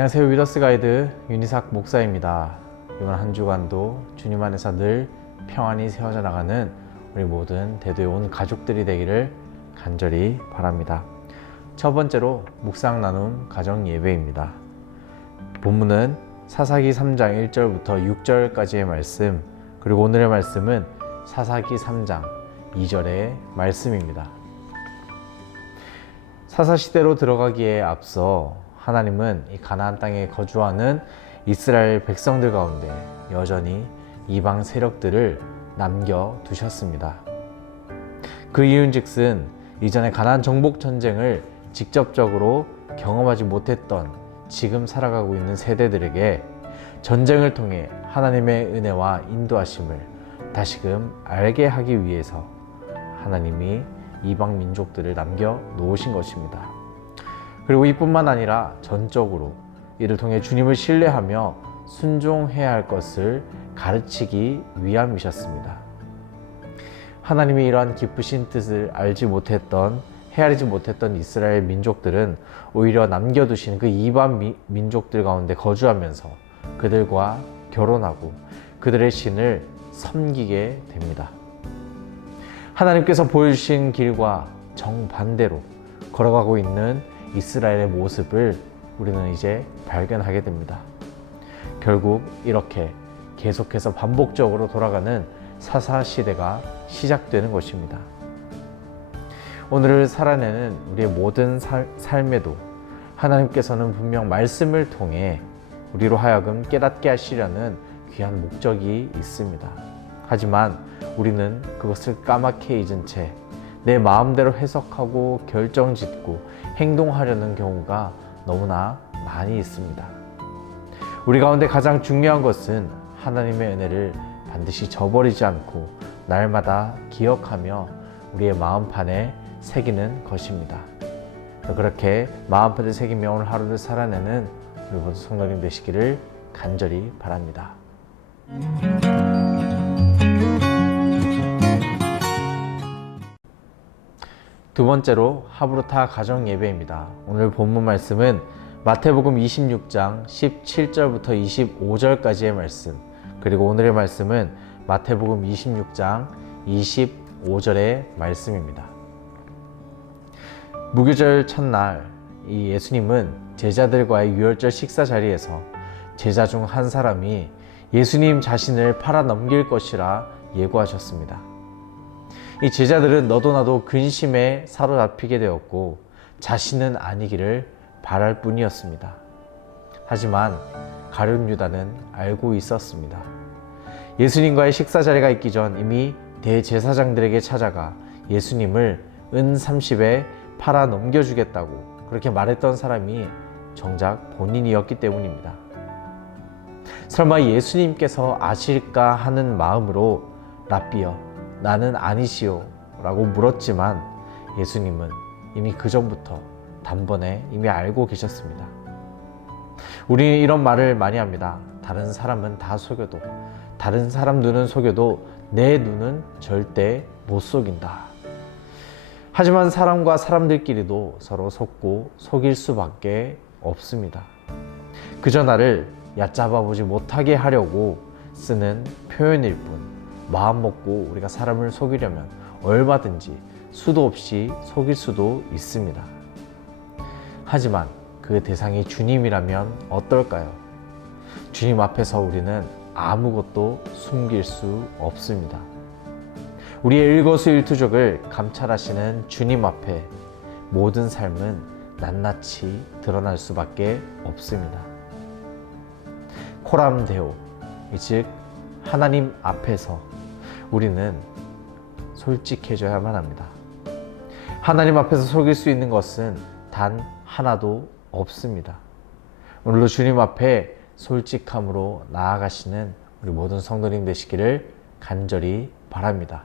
안녕하세요 위더스 가이드 윤희삭 목사입니다. 이번 한 주간도 주님 안에서 늘 평안히 세워져 나가는 우리 모든 대도에 온 가족들이 되기를 간절히 바랍니다. 첫 번째로 묵상 나눔 가정 예배입니다. 본문은 사사기 3장 1절부터 6절까지의 말씀 그리고 오늘의 말씀은 사사기 3장 2절의 말씀입니다. 사사 시대로 들어가기에 앞서 하나님은 이 가나안 땅에 거주하는 이스라엘 백성들 가운데 여전히 이방 세력들을 남겨 두셨습니다. 그 이유인즉슨 이전에 가나안 정복 전쟁을 직접적으로 경험하지 못했던 지금 살아가고 있는 세대들에게 전쟁을 통해 하나님의 은혜와 인도하심을 다시금 알게 하기 위해서 하나님이 이방 민족들을 남겨 놓으신 것입니다. 그리고 이뿐만 아니라 전적으로 이를 통해 주님을 신뢰하며 순종해야 할 것을 가르치기 위함이셨습니다. 하나님이 이러한 기쁘신 뜻을 알지 못했던 헤아리지 못했던 이스라엘 민족들은 오히려 남겨두신 그 이방 미, 민족들 가운데 거주하면서 그들과 결혼하고 그들의 신을 섬기게 됩니다. 하나님께서 보여주신 길과 정반대로 걸어가고 있는 이스라엘의 모습을 우리는 이제 발견하게 됩니다. 결국 이렇게 계속해서 반복적으로 돌아가는 사사 시대가 시작되는 것입니다. 오늘을 살아내는 우리의 모든 살, 삶에도 하나님께서는 분명 말씀을 통해 우리로 하여금 깨닫게 하시려는 귀한 목적이 있습니다. 하지만 우리는 그것을 까맣게 잊은 채 내 마음대로 해석하고 결정 짓고 행동하려는 경우가 너무나 많이 있습니다. 우리 가운데 가장 중요한 것은 하나님의 은혜를 반드시 저버리지 않고 날마다 기억하며 우리의 마음판에 새기는 것입니다. 그렇게 마음판에 새기며 오늘 하루를 살아내는 우리 모두 성도님 되시기를 간절히 바랍니다. 두 번째로 하브루타 가정 예배입니다. 오늘 본문 말씀은 마태복음 26장 17절부터 25절까지의 말씀, 그리고 오늘의 말씀은 마태복음 26장 25절의 말씀입니다. 무교절 첫날 이 예수님은 제자들과의 유월절 식사 자리에서 제자 중 한 사람이 예수님 자신을 팔아 넘길 것이라 예고하셨습니다. 이 제자들은 너도 나도 근심에 사로잡히게 되었고 자신은 아니기를 바랄 뿐이었습니다. 하지만 가룟 유다는 알고 있었습니다. 예수님과의 식사 자리가 있기 전 이미 대제사장들에게 찾아가 예수님을 은 30에 팔아 넘겨주겠다고 그렇게 말했던 사람이 정작 본인이었기 때문입니다. 설마 예수님께서 아실까 하는 마음으로 라비어 나는 아니시오 라고 물었지만 예수님은 이미 그 전부터 단번에 이미 알고 계셨습니다. 우리는 이런 말을 많이 합니다. 다른 사람은 다 속여도 다른 사람 눈은 속여도 내 눈은 절대 못 속인다. 하지만 사람과 사람들끼리도 서로 속고 속일 수밖에 없습니다. 그저 나를 얕잡아 보지 못하게 하려고 쓰는 표현일 뿐 마음 먹고 우리가 사람을 속이려면 얼마든지 수도 없이 속일 수도 있습니다. 하지만 그 대상이 주님이라면 어떨까요? 주님 앞에서 우리는 아무것도 숨길 수 없습니다. 우리의 일거수일투족을 감찰하시는 주님 앞에 모든 삶은 낱낱이 드러날 수밖에 없습니다. 코람데오, 즉 하나님 앞에서 우리는 솔직해져야만 합니다. 하나님 앞에서 속일 수 있는 것은 단 하나도 없습니다. 오늘도 주님 앞에 솔직함으로 나아가시는 우리 모든 성도님 되시기를 간절히 바랍니다.